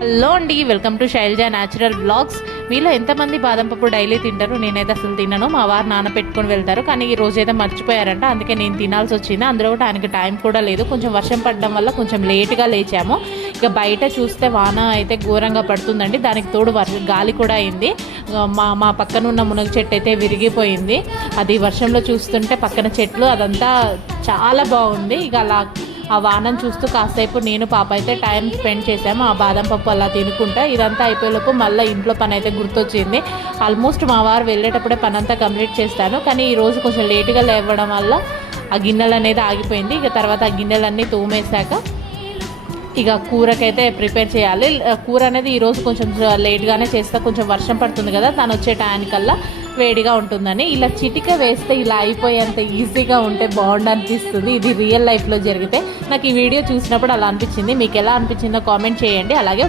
Hello అండి welcome to Shailaja natural blogs. మీలో ఎంతమంది బాదం పప్పు డైలీ తింటారు? నేనైతే అసలు తినను. మా వారు నానపెట్టుకొని వెళ్తారు. కానీ ఈ రోజు అయితే మర్చిపోయారంట. అందుకే నేను తినాల్సి వచ్చింది. అందులో కూడా ఆయనకి టైం కూడా లేదు. కొంచెం వర్షం పడడం వల్ల కొంచెం లేట్గా లేచాము. ఇక బయట చూస్తే వాన అయితే ఘోరంగా పడుతుందండి. దానికి తోడు వర్ష గాలి కూడా అయింది. మా మా పక్కన ఉన్న మునగ చెట్టు అయితే విరిగిపోయింది. అది వర్షంలో చూస్తుంటే పక్కన చెట్లు అదంతా చాలా బాగుంది. ఇక అలా ఆ వానం చూస్తూ కాసేపు నేను పాప అయితే టైం స్పెండ్ చేసాము ఆ బాదం పప్పు అలా తినుకుంటా. ఇదంతా అయిపోయేలోపు మళ్ళీ ఇంట్లో పని అయితే గుర్తొచ్చింది. ఆల్మోస్ట్ మా వారు వెళ్ళేటప్పుడే పని అంతా కంప్లీట్ చేస్తాను. కానీ ఈ రోజు కొంచెం లేటుగా లేవడం వల్ల ఆ గిన్నెలు అనేది ఆగిపోయింది. ఇక తర్వాత ఆ గిన్నెలన్నీ తోమేశాక ఇక కూరకైతే ప్రిపేర్ చేయాలి. కూర అనేది ఈరోజు కొంచెం లేట్గానే చేస్తా. కొంచెం వర్షం పడుతుంది కదా తను వచ్చే టైంకల్లా వేడిగా ఉంటుందని. ఇలా చిటిక వేస్తే ఇలా అయిపోయేంత ఈజీగా ఉంటే బాగుండు అనిపిస్తుంది ఇది రియల్ లైఫ్లో జరిగితే నాకు ఈ వీడియో చూసినప్పుడు అలా అనిపించింది. మీకు ఎలా అనిపించిందో కామెంట్ చేయండి. అలాగే